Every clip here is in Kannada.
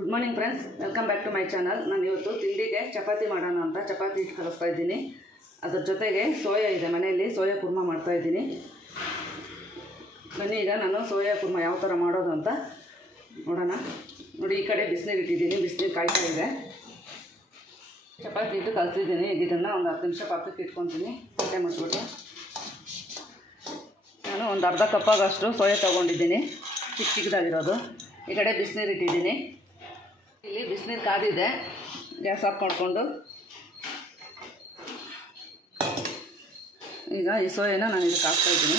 Good morning friends, welcome back to my channel. ನಾನು ಇವತ್ತು ತಿಂಡಿಗೆ ಚಪಾತಿ ಮಾಡೋಣ ಅಂತ ಚಪಾತಿ ಹಿಟ್ಟು ಕಲಿಸ್ತಾ ಇದ್ದೀನಿ. ಅದ್ರ ಜೊತೆಗೆ ಸೋಯಾ ಇದೆ ಮನೆಯಲ್ಲಿ, ಸೋಯಾ ಕುರ್ಮಾ ಮಾಡ್ತಾಯಿದ್ದೀನಿ. ಬನ್ನಿ ಈಗ ನಾನು ಸೋಯಾ ಕುರ್ಮಾ ಯಾವ ಥರ ಮಾಡೋದು ಅಂತ ನೋಡೋಣ. ನೋಡಿ, ಈ ಕಡೆ ಬಿಸಿನೀರು ಇಟ್ಟಿದ್ದೀನಿ, ಬಿಸಿನೀರು ಕಾಯ್ತಾ ಇದೆ. ಚಪಾತಿ ಹಿಟ್ಟು ಕಲಿಸಿದ್ದೀನಿ. ಈಗ ಇದನ್ನು ಒಂದು 10 ನಿಮಿಷ ಪಾಕಕ್ಕೆ ಇಟ್ಕೊತೀನಿ. ಹೊಟ್ಟೆ ಮುಚ್ಚಿಬಿಟ್ಟು ನಾನು ಒಂದು ಅರ್ಧ ಕಪ್ಪಾಗಷ್ಟು ಸೋಯಾ ತೊಗೊಂಡಿದ್ದೀನಿ, ಚಿಕ್ಕದಾಗಿರೋದು. ಈ ಕಡೆ ಬಿಸಿನೀರು ಇಟ್ಟಿದ್ದೀನಿ. ಇಲ್ಲಿ ಬಿಸಿನೀರು ಕಾದಿದೆ. ಗ್ಯಾಸ್ ಆಫ್ ಮಾಡಿಕೊಂಡು ಈಗ ಈ ಸೋಯಾನ ನಾನು ಇದಕ್ಕೆ ಹಾಕ್ತಾಯಿದ್ದೀನಿ.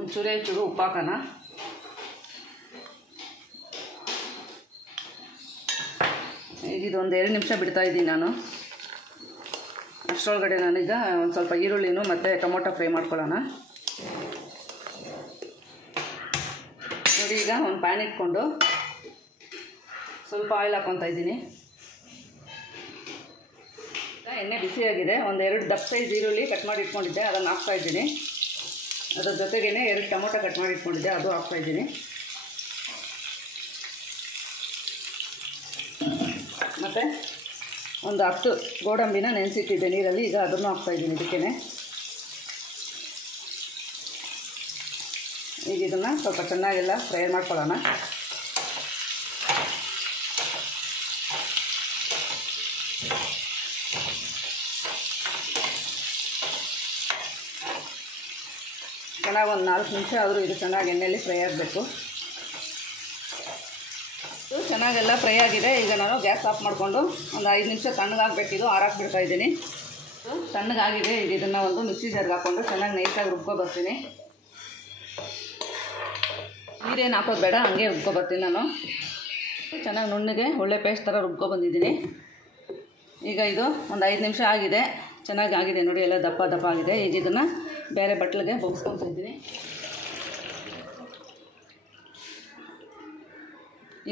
ಒಂಚೂರು ಉಪ್ಪು ಹಾಕೋಣ. ಈಗ ಇದೊಂದು 2 ನಿಮಿಷ ಬಿಡ್ತಾಯಿದ್ದೀನಿ ನಾನು. ಅಷ್ಟರೊಳಗಡೆ ನಾನೀಗ ಒಂದು ಸ್ವಲ್ಪ ಈರುಳ್ಳಿನೂ ಮತ್ತು ಟೊಮೊಟೊ ಫ್ರೈ ಮಾಡ್ಕೊಳ್ಳೋಣ. ನೋಡಿ, ಈಗ ಒಂದು ಪ್ಯಾನ್ ಇಟ್ಕೊಂಡು ಸ್ವಲ್ಪ ಆಯಿಲ್ ಹಾಕ್ಕೊತಾ ಇದ್ದೀನಿ. ಎಣ್ಣೆ ಬಿಸಿಯಾಗಿದೆ. ಒಂದು 2 ದಪ್ಪ ಸೈಜ್ ಈರುಳ್ಳಿ ಕಟ್ ಮಾಡಿ ಇಟ್ಕೊಂಡಿದ್ದೆ, ಅದನ್ನು ಹಾಕ್ತಾಯಿದ್ದೀನಿ. ಅದ್ರ ಜೊತೆಗೇ 2 ಟೊಮೊಟೊ ಕಟ್ ಮಾಡಿ ಇಟ್ಕೊಂಡಿದ್ದೆ, ಅದು ಹಾಕ್ತಾಯಿದ್ದೀನಿ. ಮತ್ತು ಒಂದು 10 ಗೋಡಂಬಿನ ನೆನೆಸಿಟ್ಟಿದ್ದೆ ನೀರಲ್ಲಿ, ಈಗ ಅದನ್ನು ಹಾಕ್ತಾಯಿದ್ದೀನಿ ಇದಕ್ಕೇ. ಈಗ ಇದನ್ನು ಸ್ವಲ್ಪ ಚೆನ್ನಾಗೆಲ್ಲ ಫ್ರೈ ಮಾಡ್ಕೊಳ್ಳೋಣ. ಚೆನ್ನಾಗಿ ಒಂದು 4 ನಿಮಿಷ ಆದರೂ ಇದು ಚೆನ್ನಾಗಿ ಎಣ್ಣೆಯಲ್ಲಿ ಫ್ರೈ ಆಗಬೇಕು. ಇದು ಚೆನ್ನಾಗೆಲ್ಲ ಫ್ರೈ ಆಗಿದೆ. ಈಗ ನಾನು ಗ್ಯಾಸ್ ಆಫ್ ಮಾಡಿಕೊಂಡು ಒಂದು 5 ನಿಮಿಷ ತಣ್ಣಗಾಗಬೇಕಿದು, ಆರಾಕ್ಬಿಡ್ತಾ ಇದ್ದೀನಿ. ತಣ್ಣಗಾಗಿದೆ. ಈಗ ಇದನ್ನು ಒಂದು ಮಿಕ್ಸಿ ಜಾರ್ಗೆ ಹಾಕ್ಕೊಂಡು ಚೆನ್ನಾಗಿ ನೈಸಾಗಿ ರುಬ್ಕೊಬರ್ತೀನಿ. ನೀರೇನು ಹಾಕೋದು ಬೇಡ, ಹಂಗೆ ರುಬ್ಕೊಬರ್ತೀನಿ ನಾನು. ಚೆನ್ನಾಗಿ ನುಣ್ಣಗೆ ಒಳ್ಳೆ ಪೇಸ್ಟ್ ಥರ ರುಬ್ಕೊಬಂದಿದ್ದೀನಿ. ಈಗ ಇದು ಒಂದು 5 ನಿಮಿಷ ಆಗಿದೆ, ಚೆನ್ನಾಗಿ ಆಗಿದೆ. ನೋಡಿ, ಎಲ್ಲ ದಪ್ಪ ದಪ್ಪ ಆಗಿದೆ. ಈಗ ಇದನ್ನು ಬೇರೆ ಬಟ್ಲಿಗೆ ಬಗ್ಸ್ಕೊತಿದ್ದೀನಿ.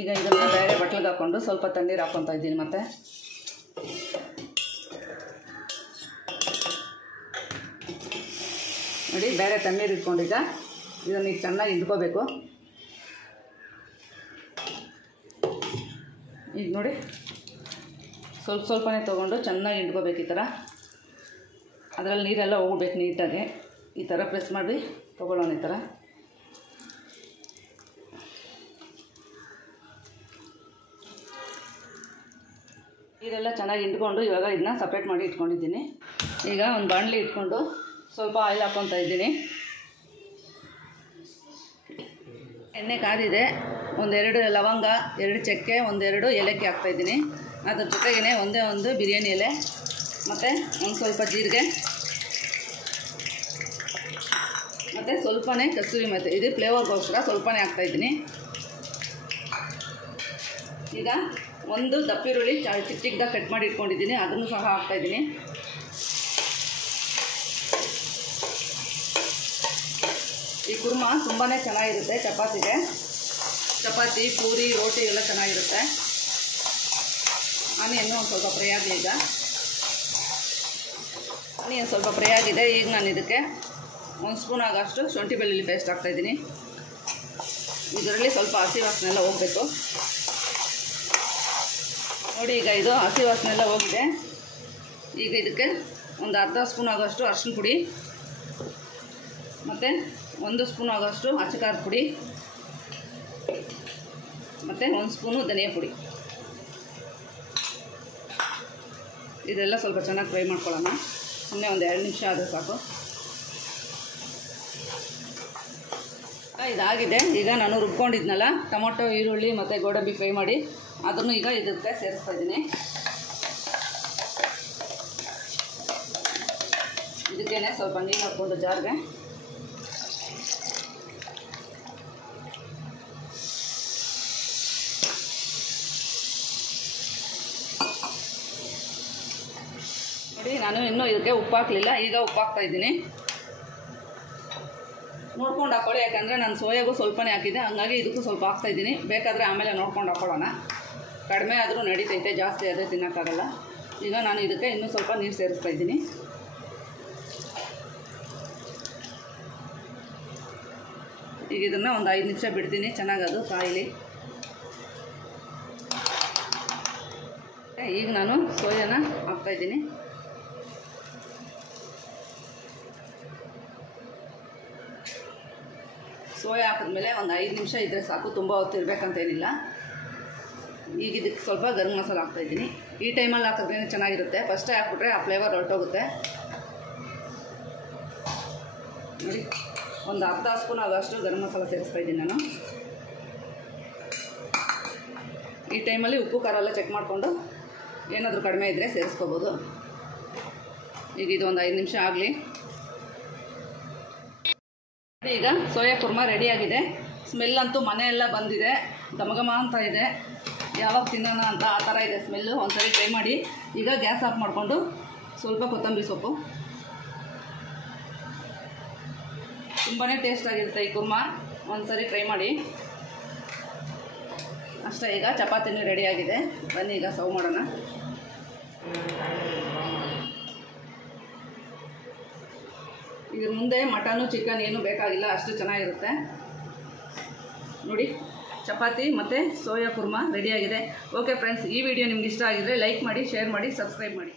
ಈಗ ಇದನ್ನು ಬೇರೆ ಬಟ್ಲಿಗೆ ಹಾಕ್ಕೊಂಡು ಸ್ವಲ್ಪ ತಣ್ಣೀರು ಹಾಕ್ಕೊತಾ ಇದ್ದೀನಿ. ಮತ್ತು ನೋಡಿ, ಬೇರೆ ತಣ್ಣೀರು ಇಟ್ಕೊಂಡು ಈಗ ಇದನ್ನು ಈಗ ಚೆನ್ನಾಗಿ ಹಿಂಡ್ಕೋಬೇಕು. ಈಗ ನೋಡಿ, ಸ್ವಲ್ಪನೇ ತೊಗೊಂಡು ಚೆನ್ನಾಗಿ ಹಿಂಡ್ಕೋಬೇಕು. ಈ ಥರ ಅದರಲ್ಲಿ ನೀರೆಲ್ಲ ಹೋಗ್ಬೇಕು ನೀಟಾಗಿ. ಈ ಥರ ಪ್ರೆಸ್ ಮಾಡಿ ತೊಗೊಳ್ಳೋಣ. ಈ ಥರ ನೀರೆಲ್ಲ ಚೆನ್ನಾಗಿ ಹಿಂಡ್ಕೊಂಡು ಇವಾಗ ಇದನ್ನ ಸಪ್ರೇಟ್ ಮಾಡಿ ಇಟ್ಕೊಂಡಿದ್ದೀನಿ. ಈಗ ಒಂದು ಬಾಣಲಿ ಇಟ್ಕೊಂಡು ಸ್ವಲ್ಪ ಆಯಿಲ್ ಹಾಕ್ಕೊತಾ ಇದ್ದೀನಿ. ಎಣ್ಣೆ ಕಾದಿದೆ. 1-2 ಲವಂಗ, 2 ಚಕ್ಕೆ, 1-2 ಏಲಕ್ಕಿ ಹಾಕ್ತಾಯಿದ್ದೀನಿ. ಅದ್ರ ಜೊತೆಗೇ ಒಂದು ಬಿರಿಯಾನಿ ಎಲೆ ಮತ್ತು ಒಂದು ಸ್ವಲ್ಪ ಜೀರಿಗೆ ಮತ್ತು ಸ್ವಲ್ಪನೇ ಕಸೂರಿ ಮೆಥಿ. ಇದು ಫ್ಲೇವರ್ಗೋಸ್ಕರ ಸ್ವಲ್ಪನೇ ಹಾಕ್ತಾಯಿದ್ದೀನಿ. ಈಗ ಒಂದು ದಪ್ಪಿರುಳ್ಳಿ ಚಿಕ್ಕದಾಗಿ ಕಟ್ ಮಾಡಿ ಇಟ್ಕೊಂಡಿದ್ದೀನಿ, ಅದನ್ನು ಸಹ ಹಾಕ್ತಾಯಿದ್ದೀನಿ. ಈ ಕುರ್ಮಾ ತುಂಬಾ ಚೆನ್ನಾಗಿರುತ್ತೆ ಚಪಾತಿಗೆ. ಚಪಾತಿ, ಪೂರಿ, ರೋಟಿ ಎಲ್ಲ ಚೆನ್ನಾಗಿರುತ್ತೆ. ಆನಿಯನ್ನು ಒಂದು ಸ್ವಲ್ಪ ಫ್ರೈ ಆಗಲಿ. ಈಗ ಆನಿಯನ್ ಸ್ವಲ್ಪ ಫ್ರೈ ಆಗಿದೆ. ಈಗ ನಾನು ಇದಕ್ಕೆ 1 ಸ್ಪೂನ್ ಆಗೋಷ್ಟು ಶುಂಠಿ ಬೆಳ್ಳುಳ್ಳಿ ಪೇಸ್ಟ್ ಹಾಕ್ತಾಯಿದ್ದೀನಿ. ಇದರಲ್ಲಿ ಸ್ವಲ್ಪ ಹಸಿ ವಾಸನೆ ಎಲ್ಲ ಹೋಗಬೇಕು. ನೋಡಿ, ಈಗ ಇದು ಹಸಿ ವಾಸನೆ ಎಲ್ಲ ಹೋಗಿದೆ. ಈಗ ಇದಕ್ಕೆ ಒಂದು ಅರ್ಧ ಸ್ಪೂನ್ ಆಗೋಷ್ಟು ಅರಿಶಿನ ಪುಡಿ ಮತ್ತು 1 ಸ್ಪೂನ್ ಆಗೋಷ್ಟು ಅಚ್ಚಕಾರದ ಪುಡಿ ಮತ್ತು 1 ಸ್ಪೂನು ಧನಿಯಾ ಪುಡಿ. ಇದೆಲ್ಲ ಸ್ವಲ್ಪ ಚೆನ್ನಾಗಿ ಫ್ರೈ ಮಾಡ್ಕೊಳ್ಳೋಣ. ಸುಮ್ಮನೆ ಒಂದು 2 ನಿಮಿಷ ಆದರೆ ಸಾಕು. ಇದಾಗಿದೆ. ಈಗ ನಾನು ರುಬ್ಕೊಂಡಿದ್ನಲ್ಲ ಟೊಮೊಟೊ, ಈರುಳ್ಳಿ ಮತ್ತು ಗೋಡಂಬಿ ಫ್ರೈ ಮಾಡಿ, ಅದನ್ನು ಈಗ ಇದಕ್ಕೆ ಸೇರಿಸ್ತಾ ಇದ್ದೀನಿ. ಇದಕ್ಕೇ ಸ್ವಲ್ಪ ನೀರು ಹಾಕ್ಕೊಂಡು ಜಾರ್ಗೆ ನೋಡಿ, ನಾನು ಇನ್ನೂ ಇದಕ್ಕೆ ಉಪ್ಪು ಹಾಕಲಿಲ್ಲ. ಈಗ ಉಪ್ಪು ಹಾಕ್ತಾಯಿದ್ದೀನಿ. ನೋಡ್ಕೊಂಡು ಹಾಕ್ಕೊಳ್ಳಿ, ಯಾಕಂದರೆ ನಾನು ಸೋಯಾಗೂ ಸ್ವಲ್ಪನೇ ಹಾಕಿದ್ದೆ, ಹಂಗಾಗಿ ಇದಕ್ಕೂ ಸ್ವಲ್ಪ ಹಾಕ್ತಾಯಿದ್ದೀನಿ. ಬೇಕಾದರೆ ಆಮೇಲೆ ನೋಡ್ಕೊಂಡು ಹಾಕ್ಕೊಳ್ಳೋಣ. ಕಡಿಮೆ ಆದರೂ ನಡೀತೈತೆ, ಜಾಸ್ತಿ ಆದರೆ ತಿನ್ನೋಕ್ಕಾಗಲ್ಲ. ಈಗ ನಾನು ಇದಕ್ಕೆ ಇನ್ನೂ ಸ್ವಲ್ಪ ನೀರು ಸೇರಿಸ್ತಾಯಿದ್ದೀನಿ. ಈಗ ಇದನ್ನು ಒಂದು 5 ನಿಮಿಷ ಬಿಡ್ತೀನಿ, ಚೆನ್ನಾಗಿ ಅದು ಕಾಯಿಲಿ. ಈಗ ನಾನು ಸೋಯಾನ ಹಾಕ್ತಾಯಿದ್ದೀನಿ. ಸೋಯಾ ಹಾಕಿದ್ಮೇಲೆ ಒಂದು 5 ನಿಮಿಷ ಇದ್ದರೆ ಸಾಕು, ತುಂಬ ಹೊತ್ತು ಇರಬೇಕಂತೇನಿಲ್ಲ. ಈಗ ಇದಕ್ಕೆ ಸ್ವಲ್ಪ ಗರಂ ಮಸಾಲ ಹಾಕ್ತಾಯಿದ್ದೀನಿ. ಈ ಟೈಮಲ್ಲಿ ಹಾಕಿದ್ರೇ ಚೆನ್ನಾಗಿರುತ್ತೆ, ಫಸ್ಟೇ ಹಾಕ್ಬಿಟ್ರೆ ಆ ಫ್ಲೇವರ್ ಹೊರಟೋಗುತ್ತೆ. ನೋಡಿ, ಒಂದು ಅರ್ಧ ಸ್ಪೂನ್ ಆಗೋಷ್ಟು ಗರಂ ಮಸಾಲ ಸೇರಿಸ್ತಾಯಿದ್ದೀನಿ ನಾನು. ಈ ಟೈಮಲ್ಲಿ ಉಪ್ಪು ಖಾರ ಎಲ್ಲ ಚೆಕ್ ಮಾಡಿಕೊಂಡು ಏನಾದರೂ ಕಡಿಮೆ ಇದ್ದರೆ ಸೇರಿಸ್ಕೋಬೋದು. ಈಗ ಇದು ಒಂದು 5 ನಿಮಿಷ ಆಗಲಿ. ಈಗ ಸೋಯಾ ಕುರ್ಮಾ ರೆಡಿಯಾಗಿದೆ. ಸ್ಮೆಲ್ ಅಂತೂ ಮನೆಯೆಲ್ಲ ಬಂದಿದೆ, ಘಮಘಮ ಅಂತ ಇದೆ. ಯಾವಾಗ ತಿನ್ನೋಣ ಅಂತ ಆ ಥರ ಇದೆ ಸ್ಮೆಲ್ಲು. ಒಂದ್ಸರಿ ಟ್ರೈ ಮಾಡಿ. ಈಗ ಗ್ಯಾಸ್ ಆಫ್ ಮಾಡಿಕೊಂಡು ಸ್ವಲ್ಪ ಕೊತ್ತಂಬರಿ ಸೊಪ್ಪು. ತುಂಬಾ ಟೇಸ್ಟಾಗಿರುತ್ತೆ ಈ ಕುರ್ಮಾ, ಒಂದ್ಸರಿ ಟ್ರೈ ಮಾಡಿ. ಅಷ್ಟೇ, ಈಗ ಚಪಾತಿನೂ ರೆಡಿಯಾಗಿದೆ. ಬನ್ನಿ ಈಗ ಸರ್ವ್ ಮಾಡೋಣ. ಇದ್ರ ಮುಂದೆ ಮಟನು ಚಿಕನ್ ಏನೂ ಬೇಕಾಗಿಲ್ಲ, ಅಷ್ಟು ಚೆನ್ನಾಗಿರುತ್ತೆ. ನೋಡಿ, ಚಪಾತಿ ಮತ್ತು ಸೋಯಾ ಕುರ್ಮಾ ರೆಡಿಯಾಗಿದೆ. ಓಕೆ ಫ್ರೆಂಡ್ಸ್, ಈ ವಿಡಿಯೋ ನಿಮ್ಗೆ ಇಷ್ಟ ಆಗಿದ್ರೆ ಲೈಕ್ ಮಾಡಿ, ಶೇರ್ ಮಾಡಿ, ಸಬ್ಸ್ಕ್ರೈಬ್ ಮಾಡಿ.